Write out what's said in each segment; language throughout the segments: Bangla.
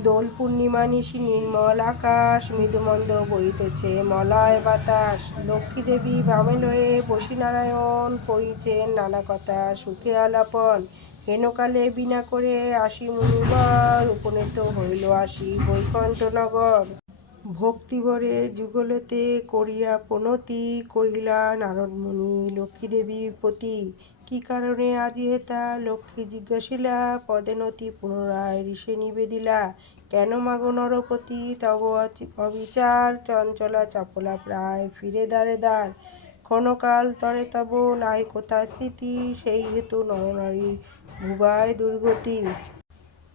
দোল পূর্ণিমা নিশি নির্মল আকাশ, মৃদুমন্দ বইতেছে মলয় বাতাস। লক্ষ্মী দেবী বামে লয়ে বসিনারায়ণ করিছেন নানা কথা সুখে আলাপন। হেনকালে বিনা করে আসি মুনিবর, উপনীত হইল আসি বৈকুণ্ঠনগর। ভক্তিভরে যুগলতে করিয়া প্রণতি, কহিলা নারদমুনি লক্ষ্মীদেবীর প্রতি। কি কারণে আজি হেতা লক্ষ্মী জিজ্ঞাসিলা, পদেনতি পুনরায় ঋষে নিবেদিলা। কেন মাগো নরপতি তব অবিচার, চঞ্চলা চপলা প্রায় ফিরে দ্বারে দ্বার। ক্ষণকাল তরে তব নাই কোথা স্থিতি, সেই হেতু নরনারী ভুগায় দুর্গতি।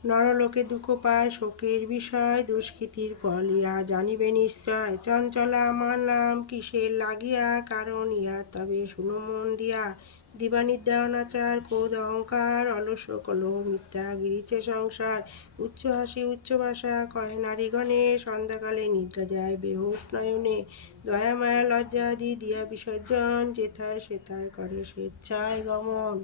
নরলোকে দুঃখ পায় শোকের বিষয়, দুষ্কৃতির ফল ইহা জানিবে নিশ্চয়। চঞ্চলা আমার নাম কিসের লাগিয়া, কারণ ইহার তবে শুনো মন দিয়া। দিবানিদ্রা অনাচার ক্রোধ অহংকার, অলস কলহ মিথ্যা গিরিছে সংসার। উচ্চ হাসি উচ্চ ভাষা কহে নারীগণে, সন্ধ্যাকালে নিদ্রা যায় বেহুশ নয়নে। দয়া মায়া লজ্জা আদি দিয়া বিসর্জন, যেথায় সেথায় করে স্বেচ্ছায় গমন।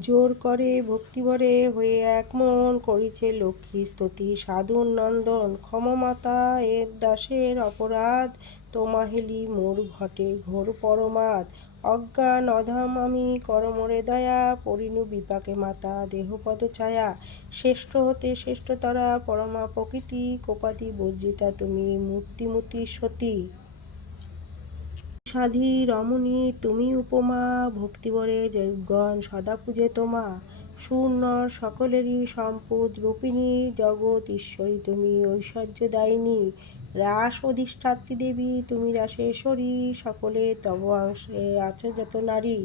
জোর করে ভক্তিভরে হয়ে এক মন, করিছে লক্ষ্মী স্তুতি সাধুর নন্দন। ক্ষমা মাতা এর দাসের অপরাধ, তোমা হেলি মোর ঘটে ঘোর পরমাদ। অজ্ঞান অধম আমি কর মোরে দয়া, পড়িনু বিপাকে মাতা দেহ পদ ছায়া। শ্রেষ্ঠ হতে শ্রেষ্ঠতরা পরমা প্রকৃতি, কোপাদি বর্জিতা তুমি মূর্তিমতী সতী। সাধী রমণী তুমি উপমা, ভক্তিভরে দেবগণ সদা পূজে তোমা। সুর নর সকলেরই সম্পদ রূপিণী, জগৎ ঈশ্বরী তুমি ঐশ্বর্যদায়িনী। রাস অধিষ্ঠাত্রী দেবী তুমি রাসেশ্বরী, সকলে তব অংশে আছো যত নারী।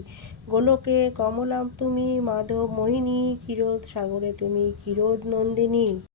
গোলকে কমলা তুমি মাধব মোহিনী, ক্ষীরোদ সাগরে তুমি ক্ষীরোদ নন্দিনী।